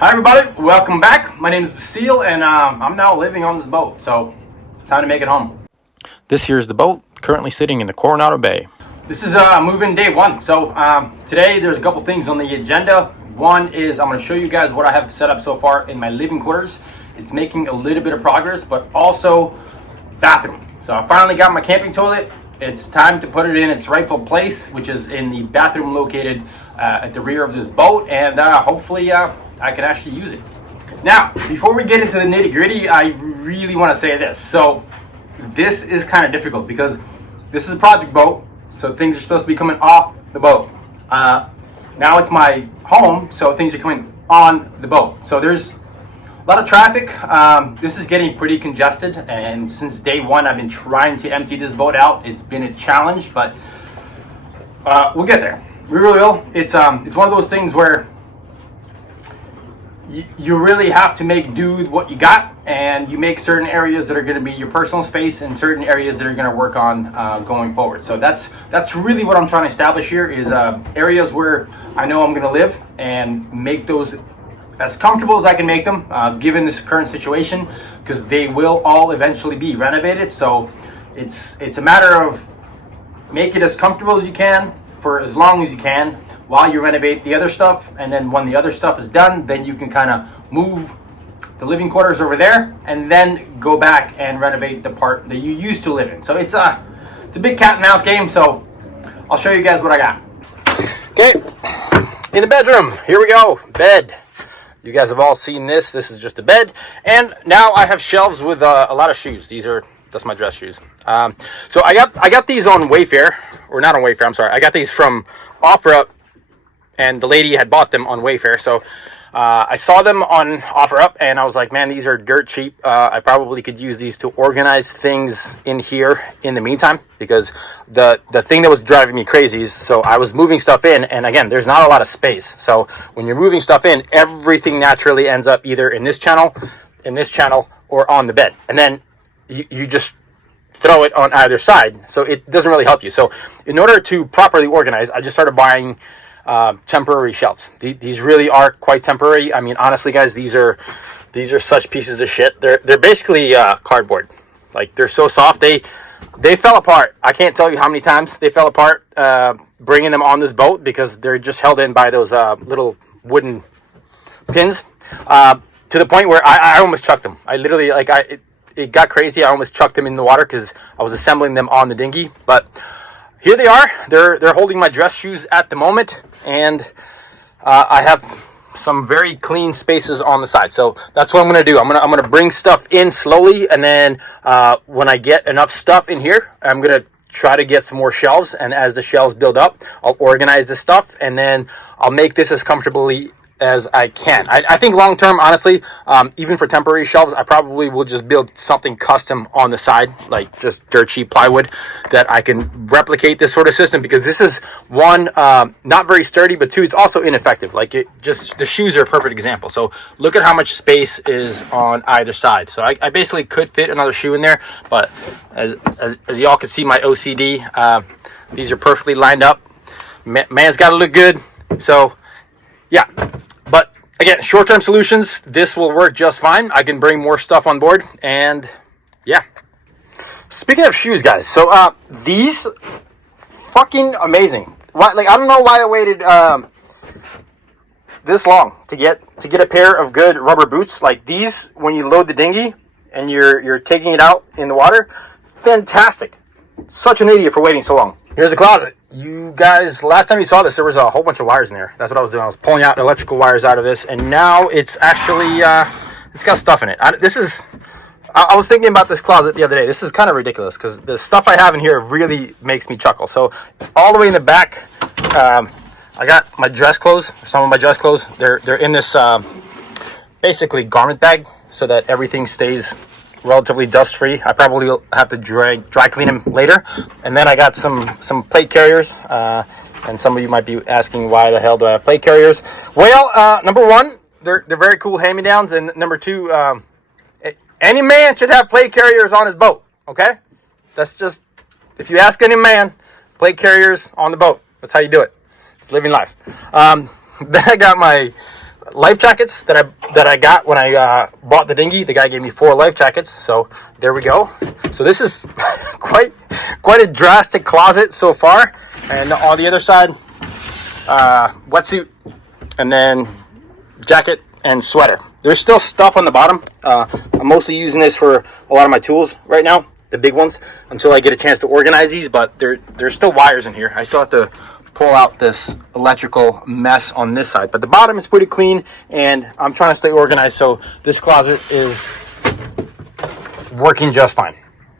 Hi everybody, welcome back. My name is Vasil and I'm now living on this boat, so time to make it home. This here is the boat, currently sitting in the Coronado Bay. This is move-in day one. So today there's a couple things on the agenda. One is I'm going to show you guys what I have set up so far in my living quarters. It's making a little bit of progress, but also bathroom. So I finally got my camping toilet. It's time to put it in its rightful place, which is in the bathroom located at the rear of this boat, and hopefully I can actually use it. Now, before we get into the nitty gritty, I really want to say this. So this is kind of difficult because this is a project boat, so things are supposed to be coming off the boat. Now it's my home, so things are coming on the boat. So there's a lot of traffic. This is getting pretty congested, and since day one I've been trying to empty this boat out. It's been a challenge, but we'll get there. We really will. It's one of those things where you really have to make do with what you got, and you make certain areas that are going to be your personal space and certain areas that are going to work on going forward. So that's really what I'm trying to establish here is areas where I know I'm going to live and make those as comfortable as I can make them given this current situation, because they will all eventually be renovated. So it's a matter of make it as comfortable as you can for as long as you can while you renovate the other stuff, and then when the other stuff is done, then you can kind of move the living quarters over there and then go back and renovate the part that you used to live in. So it's a big cat and mouse game, so I'll show you guys what I got. Okay, in the bedroom, here we go, bed. You guys have all seen this. This is just a bed, and now I have shelves with a lot of shoes. That's my dress shoes. So I got these on Wayfair, or not on Wayfair, I'm sorry. I got these from OfferUp, and the lady had bought them on Wayfair. So I saw them on OfferUp, and I was like, man, these are dirt cheap. I probably could use these to organize things in here in the meantime, because the thing that was driving me crazy is, so I was moving stuff in, and again, there's not a lot of space. So when you're moving stuff in, everything naturally ends up either in this channel, or on the bed. And then you just throw it on either side. So it doesn't really help you. So in order to properly organize, I just started buying temporary shelves. These really are quite temporary. I mean, honestly, guys, these are such pieces of shit. They're basically cardboard. Like, they're so soft. They fell apart. I can't tell you how many times they fell apart bringing them on this boat, because they're just held in by those little wooden pins to the point where I almost chucked them. I literally, like, it got crazy. I almost chucked them in the water because I was assembling them on the dinghy. But here they are. They're holding my dress shoes at the moment, and I have some very clean spaces on the side. So that's what I'm gonna do. I'm gonna bring stuff in slowly, and then when I get enough stuff in here, I'm gonna try to get some more shelves. And as the shelves build up, I'll organize the stuff, and then I'll make this as comfortably as I can. I think long term, honestly, even for temporary shelves, I probably will just build something custom on the side, like just dirt cheap plywood, that I can replicate this sort of system, because this is one, not very sturdy, but two, it's also ineffective. Like, the shoes are a perfect example. So look at how much space is on either side. So I basically could fit another shoe in there, but as y'all can see, my OCD, these are perfectly lined up. Man's got to look good. So yeah. But again, short-term solutions, this will work just fine. I can bring more stuff on board, and yeah. Speaking of shoes, guys, so these fucking amazing. Why, like, I don't know why I waited this long to get a pair of good rubber boots like these. When you load the dinghy and you're taking it out in the water, fantastic. Such an idiot for waiting so long. Here's the closet. You guys, last time you saw this, there was a whole bunch of wires in there. That's what I was doing. I was pulling out electrical wires out of this, and now it's actually, it's got stuff in it. I was thinking about this closet the other day. This is kind of ridiculous, because the stuff I have in here really makes me chuckle. So all the way in the back, I got my dress clothes, some of my dress clothes. They're in this basically garment bag, so that everything stays relatively dust free. I probably will have to dry clean them later. And then I got some plate carriers, and some of you might be asking, why the hell do I have plate carriers? Well, number one, they're very cool hand-me-downs, and number two, any man should have plate carriers on his boat. Okay, that's just, if you ask any man, plate carriers on the boat. That's how you do it. It's living life. Then I got my life jackets that I got when I bought the dinghy. The guy gave me 4 life jackets, so there we go. So this is quite a drastic closet so far. And on the other side, wetsuit, and then jacket and sweater. There's still stuff on the bottom. I'm mostly using this for a lot of my tools right now, the big ones, until I get a chance to organize these. But there's still wires in here. I still have to pull out this electrical mess on this side, but the bottom is pretty clean, and I'm trying to stay organized, so this closet is working just fine.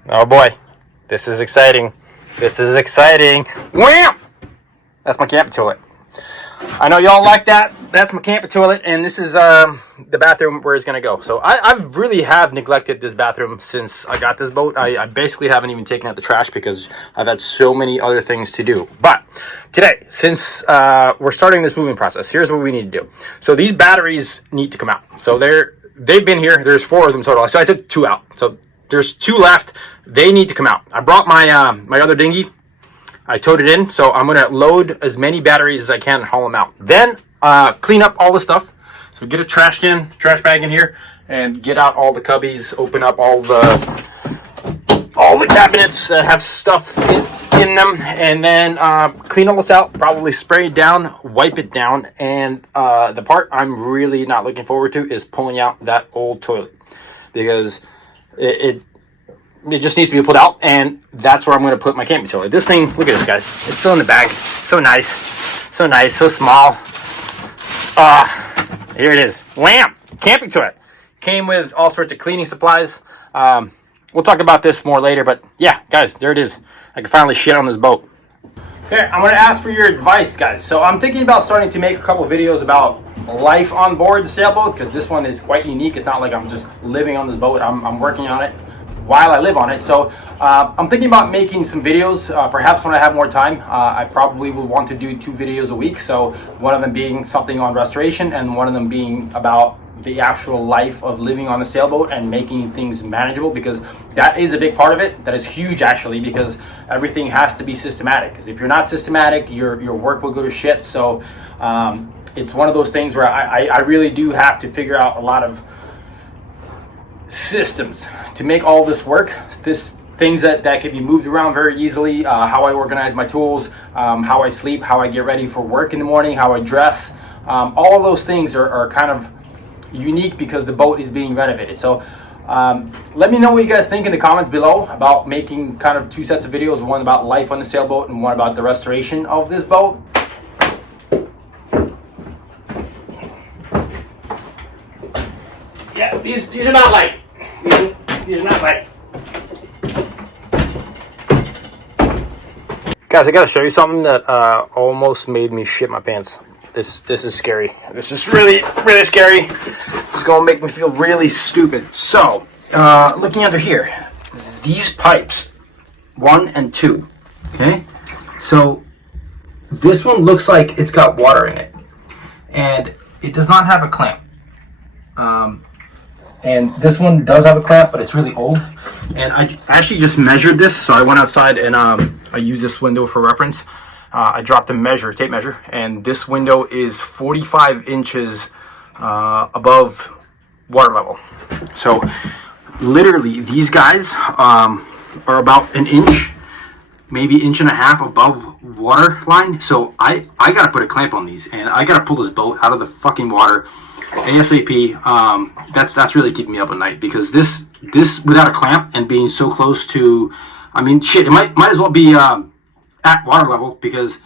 Oh boy, this is exciting. This is exciting. Wham! That's my camping toilet. I know y'all like that. That's my camping toilet, and this is the bathroom where it's gonna go. So I really have neglected this bathroom since I got this boat. I basically haven't even taken out the trash because I've had so many other things to do. But today, since we're starting this moving process, here's what we need to do. So these batteries need to come out. So they've been here. There's 4 of them total. So I took 2 out. So there's 2 left. They need to come out. I brought my my other dinghy. I towed it in, so I'm gonna load as many batteries as I can and haul them out. Then clean up all the stuff. So get a trash bag in here, and get out all the cubbies. Open up all the cabinets that have stuff in them, and then clean all this out. Probably spray it down, wipe it down, and the part I'm really not looking forward to is pulling out that old toilet, because it just needs to be pulled out, and that's where I'm going to put my camping toilet. This thing, look at this, guys. It's still in the bag. So nice, so small. Here it is. Wham! Camping toilet. Came with all sorts of cleaning supplies. We'll talk about this more later, but yeah, guys, there it is. I can finally shit on this boat. Okay, I'm going to ask for your advice, guys. So I'm thinking about starting to make a couple of videos about life on board the sailboat, because this one is quite unique. It's not like I'm just living on this boat. I'm working on it while I live on it. So I'm thinking about making some videos, perhaps when I have more time. I probably will want to do 2 videos a week, so one of them being something on restoration, and one of them being about the actual life of living on a sailboat and making things manageable, because that is a big part of it. That is huge, actually, because everything has to be systematic, because if you're not systematic, your work will go to shit. So it's one of those things where I really do have to figure out a lot of systems to make all this work. Things that can be moved around very easily, how I organize my tools, how I sleep, how I get ready for work in the morning, how I dress. All of those things are kind of unique because the boat is being renovated. So let me know what you guys think in the comments below about making kind of 2 sets of videos, one about life on the sailboat and one about the restoration of this boat. Yeah, these are not light. These are not light. Guys, I gotta show you something that almost made me shit my pants. This is scary. This is really scary. It's gonna make me feel really stupid. So, looking under here, these pipes, 1 and 2. Okay, so this one looks like it's got water in it, and it does not have a clamp. And this one does have a clamp, but it's really old. And I actually just measured this, so I went outside and I used this window for reference. I dropped a tape measure, and this window is 45 inches above water level. So literally, these guys are about an inch, maybe 1.5 inches above water line. So I gotta put a clamp on these, and I gotta pull this boat out of the fucking water ASAP. That's really keeping me up at night, because this without a clamp and being so close to, I mean, shit, it might as well be at water level, because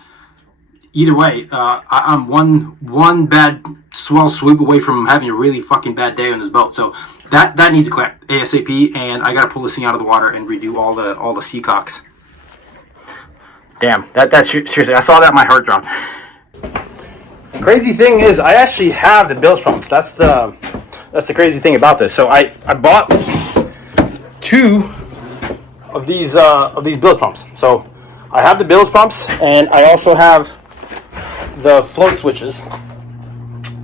either way, I'm one bad swell sweep away from having a really fucking bad day on this boat. So that needs a clamp ASAP, and I gotta pull this thing out of the water and redo all the seacocks. Damn, that's seriously, I saw that, my heart dropped. Crazy thing is, I actually have the bilge pumps. That's the crazy thing about this. So I bought 2 of these bilge pumps. So I have the bilge pumps, and I also have the float switches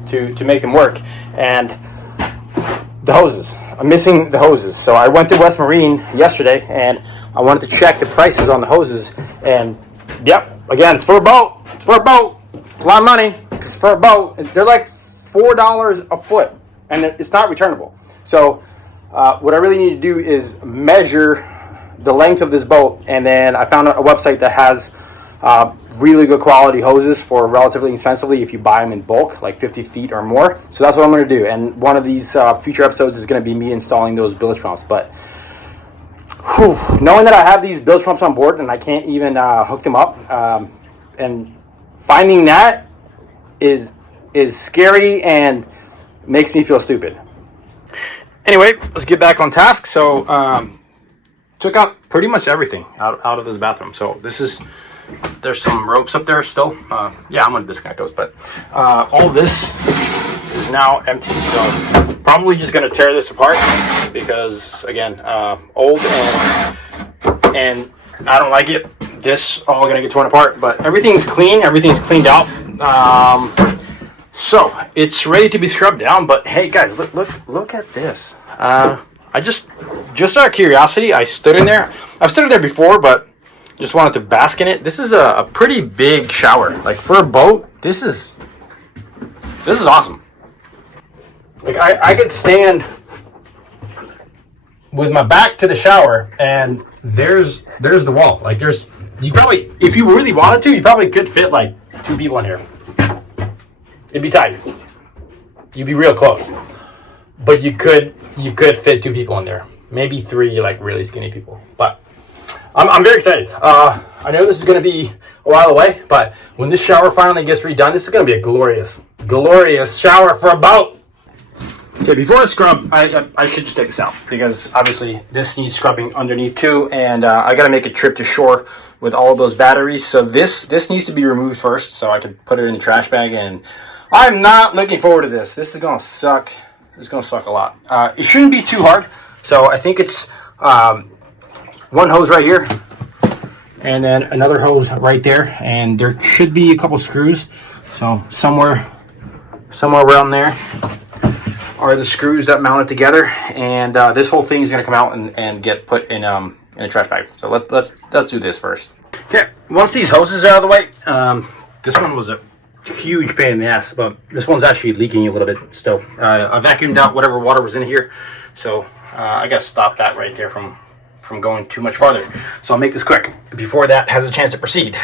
to make them work, and the hoses. I'm missing the hoses. So I went to West Marine yesterday, and I wanted to check the prices on the hoses, and yep, again, it's for a boat. It's for a boat. It's a lot of money. It's for a boat. They're like $4 a foot, and it's not returnable. So what I really need to do is measure the length of this boat, and then I found a website that has really good quality hoses for relatively inexpensively if you buy them in bulk, like 50 feet or more. So that's what I'm going to do, and one of these future episodes is going to be me installing those bilge pumps. But knowing that I have these bilge pumps on board and I can't even hook them up, and finding that is scary and makes me feel stupid. Anyway, let's get back on task. So took out pretty much everything out of this bathroom. So there's some ropes up there still. Yeah, I'm gonna disconnect those, but all this is now empty. So probably just gonna tear this apart because again, old and I don't like it. This all gonna get torn apart, but everything's clean. Everything's cleaned out. So it's ready to be scrubbed down. But hey, guys, look at this. I just out of curiosity, I stood in there. I've stood in there before, but just wanted to bask in it. This is a pretty big shower. Like for a boat, this is awesome. Like I could stand with my back to the shower, and there's the wall. Like you probably, if you really wanted to, you probably could fit like 2 people in here. It'd be tight. You'd be real close. But you could fit 2 people in there. Maybe 3 like really skinny people. But I'm very excited. I know this is going to be a while away, but when this shower finally gets redone, this is going to be a glorious shower for a boat. Okay, before I scrub, I should just take this out because obviously this needs scrubbing underneath too, and I got to make a trip to shore with all of those batteries. So this needs to be removed first so I can put it in the trash bag, and I'm not looking forward to this. This is going to suck. It's going to suck a lot. It shouldn't be too hard. So I think it's one hose right here and then another hose right there, and there should be a couple screws. So somewhere around there are the screws that mount it together, and this whole thing is going to come out and get put in a trash bag. So let's do this first. Okay, once these hoses are out of the way, this one was a huge pain in the ass, but this one's actually leaking a little bit still. I vacuumed out whatever water was in here, so I gotta stop that right there from going too much farther. So I'll make this quick before that has a chance to proceed.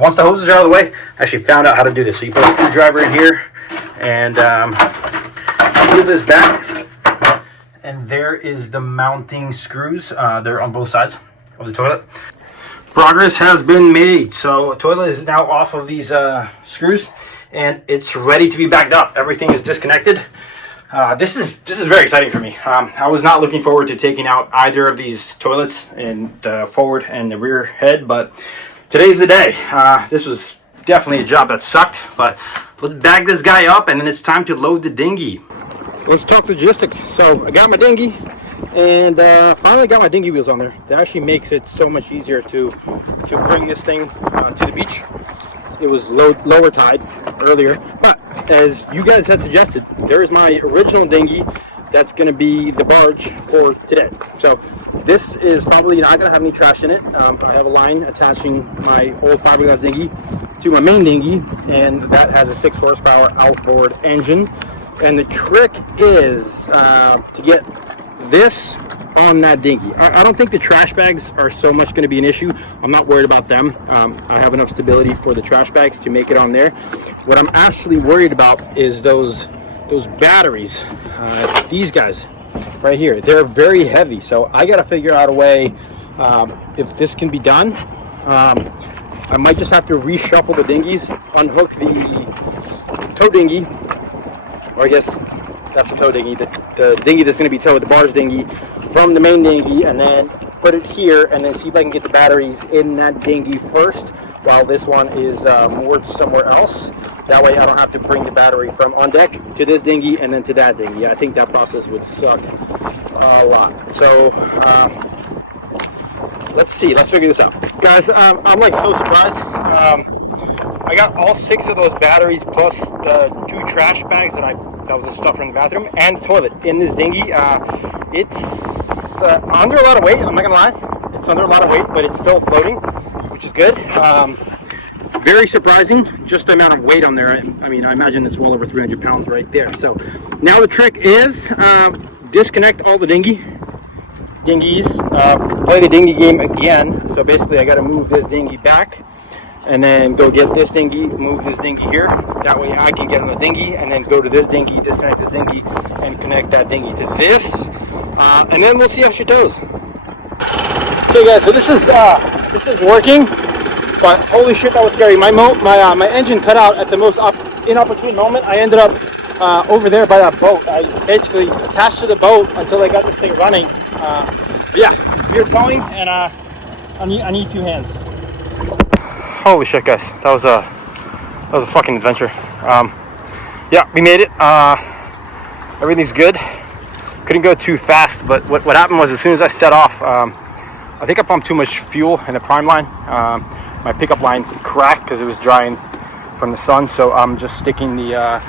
Once the hoses are out of the way, I actually found out how to do this. So you put a screwdriver in here and peel this back, and there is the mounting screws. They're on both sides of the toilet. Progress has been made. So the toilet is now off of these screws, and it's ready to be backed up. Everything is disconnected. This is very exciting for me. I was not looking forward to taking out either of these toilets in the forward and the rear head, but today's the day. This was definitely a job that sucked, but let's bag this guy up, and then it's time to load the dinghy. Let's talk logistics. So I got my dinghy, and finally got my dinghy wheels on there. That actually makes it so much easier to bring this thing to the beach. It was lower tide earlier, but as you guys had suggested, there's my original dinghy that's going to be the barge for today. So this is probably not going to have any trash in it. I have a line attaching my old fiberglass dinghy to my main dinghy, and that has a 6 horsepower outboard engine. And the trick is to get this on that dinghy. I don't think the trash bags are so much going to be an issue. I'm not worried about them. I have enough stability for the trash bags to make it on there. What I'm actually worried about is those batteries. These guys right here, they're very heavy. So I got to figure out a way if this can be done. I might just have to reshuffle the dinghies, unhook the tow dinghy, or I guess that's the tow dinghy, the dinghy that's going to be towed, the barge dinghy, from the main dinghy, and then put it here, and then see if I can get the batteries in that dinghy first while this one is moored somewhere else. That way I don't have to bring the battery from on deck to this dinghy and then to that dinghy. I think that process would suck a lot. So let's see, let's figure this out. Guys, I'm like so surprised. I got all 6 of those batteries plus the 2 trash bags that was the stuff from the bathroom and the toilet in this dinghy. It's under a lot of weight, I'm not gonna lie. It's under a lot of weight, but it's still floating, which is good. very surprising, just the amount of weight on there. I mean, I imagine it's well over 300 pounds right there. So now the trick is disconnect all the dinghies, play the dinghy game again. So basically I got to move this dinghy back and then go get this dinghy, move this dinghy here. That way I can get on the dinghy and then go to this dinghy, disconnect this dinghy, and connect that dinghy to this. And then we'll see how she tows. Okay guys, so this is working, but holy shit, that was scary. My engine cut out at the most inopportune moment. I ended up over there by that boat. I basically attached to the boat until I got this thing running. Yeah, we are towing, and I need two hands. Holy shit, guys, that was a fucking adventure. Yeah, we made it. Everything's good. Couldn't go too fast, but what happened was, as soon as I set off, I think I pumped too much fuel in the prime line. My pickup line cracked because it was drying from the sun, so I'm just sticking the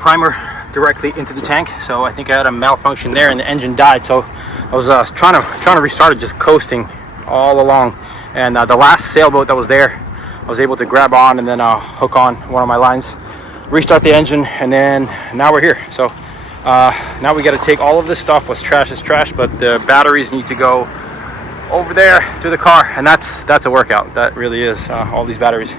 primer directly into the tank. So I think I had a malfunction there and the engine died. So I was trying to restart it, just coasting all along. And the last sailboat that was there, I was able to grab on and then hook on one of my lines, restart the engine, and then now we're here. So now we got to take all of this stuff. What's trash is trash, but the batteries need to go over there to the car, and that's a workout. That really is, all these batteries.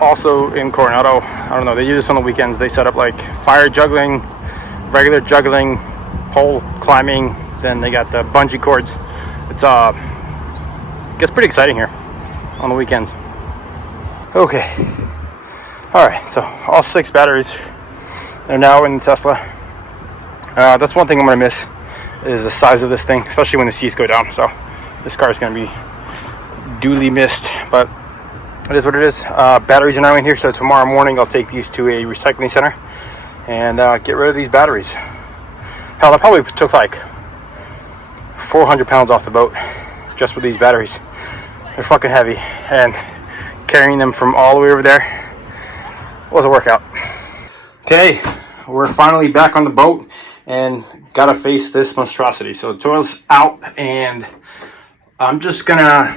Also in Coronado, I don't know, they do this on the weekends. They set up like fire juggling, regular juggling, pole climbing, then they got the bungee cords. It gets pretty exciting here on the weekends. Okay, all right, so all 6 batteries are now in the Tesla. That's one thing I'm gonna miss, is the size of this thing, especially when the seas go down. So this car is gonna be duly missed, but it is what it is. Batteries are now in here, so tomorrow morning I'll take these to a recycling center and get rid of these batteries. Hell, I probably took like 400 pounds off the boat just with these batteries. They're fucking heavy, and carrying them from all the way over there was a workout. Okay, we're finally back on the boat and gotta face this monstrosity. So the toilet's out, and I'm just gonna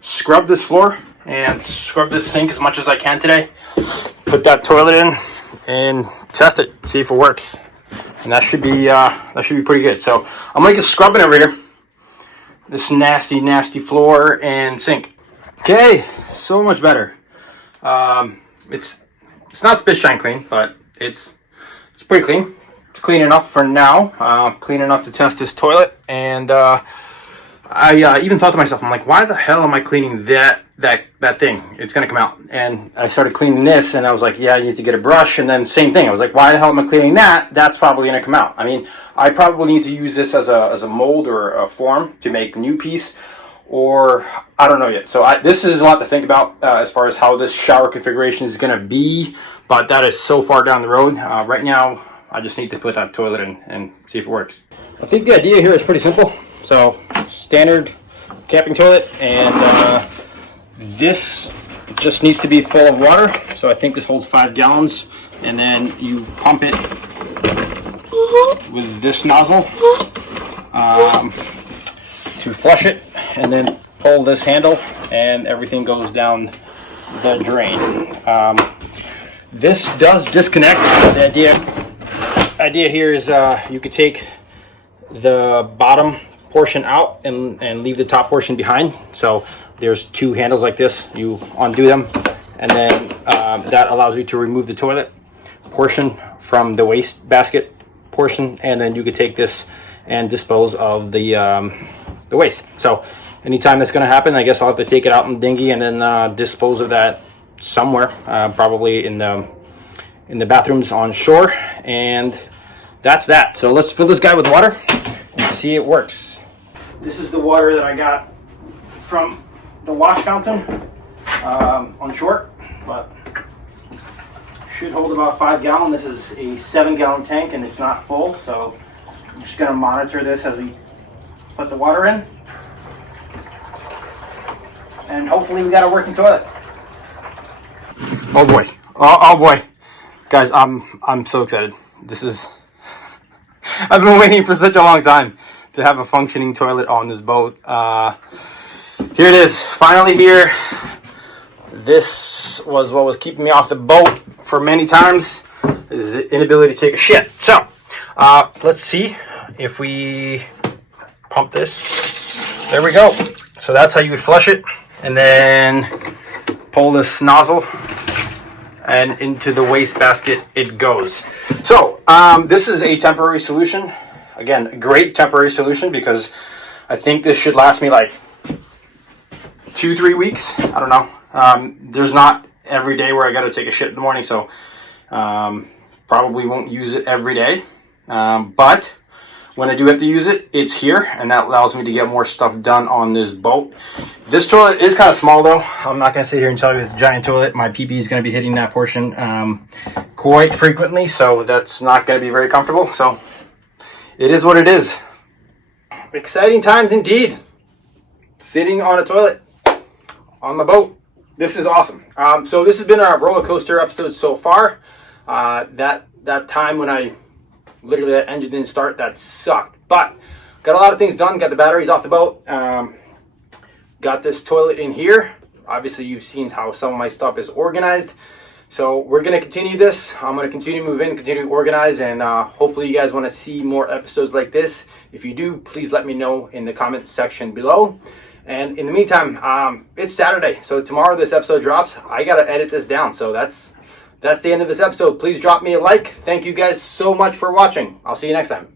scrub this floor and scrub this sink as much as I can today. Put that toilet in and test it, see if it works. And that should be pretty good. So I'm gonna get scrubbing over here. This nasty floor and sink. Okay, so much better. It's not spit shine clean, but it's pretty clean. It's clean enough for now. Clean enough to test this toilet. And I even thought to myself, I'm like, why the hell am I cleaning that thing? It's gonna come out. And I started cleaning this, and I was like, yeah, you need to get a brush. And then same thing. I was like, why the hell am I cleaning that? That's probably gonna come out. I mean, I probably need to use this as a mold or a form to make a new piece, or I don't know yet. So this is a lot to think about as far as how this shower configuration is gonna be, but that is so far down the road. Right now, I just need to put that toilet in and see if it works. I think the idea here is pretty simple. So standard camping toilet, and this just needs to be full of water. So I think this holds 5 gallons, and then you pump it with this nozzle to flush it, and then pull this handle and everything goes down the drain. This does disconnect. The idea here is you could take the bottom portion out and leave the top portion behind. So there's 2 handles like this. You undo them, and then that allows you to remove the toilet portion from the waste basket portion, and then you could take this and dispose of the waste. So anytime that's going to happen, I guess I'll have to take it out in the dinghy and then dispose of that somewhere, probably in the bathrooms on shore. And that's that. So let's fill this guy with water and see it works. This is the water that I got from the wash fountain on shore, but should hold about 5 gallons. This is a 7-gallon tank and it's not full, so I'm just going to monitor this as we put the water in, and hopefully we got a working toilet. Oh boy, oh boy, guys, I'm so excited. This is I've been waiting for such a long time to have a functioning toilet on this boat. Here it is, finally here. This was what was keeping me off the boat for many times, is the inability to take a shit. So, let's see if we pump this. There we go. So that's how you would flush it, and then pull this nozzle, and into the waste basket it goes. So, this is a temporary solution. Again, a great temporary solution, because I think this should last me like 2-3 weeks. I don't know. There's not every day where I got to take a shit in the morning, so probably won't use it every day. But when I do have to use it, it's here, and that allows me to get more stuff done on this boat. This toilet is kind of small, though. I'm not going to sit here and tell you it's a giant toilet. My pee-pee is going to be hitting that portion quite frequently, so that's not going to be very comfortable. So it is what it is. Exciting times indeed. Sitting on a toilet on the boat. This is awesome. So this has been our roller coaster episode so far. That time when I literally that engine didn't start, that sucked. But got a lot of things done. Got the batteries off the boat. Got this toilet in here. Obviously, you've seen how some of my stuff is organized. So we're going to continue this. I'm going to continue to move in, continue to organize, and hopefully you guys want to see more episodes like this. If you do, please let me know in the comment section below. And in the meantime, it's Saturday, so tomorrow this episode drops. I got to edit this down, so that's the end of this episode. Please drop me a like. Thank you guys so much for watching. I'll see you next time.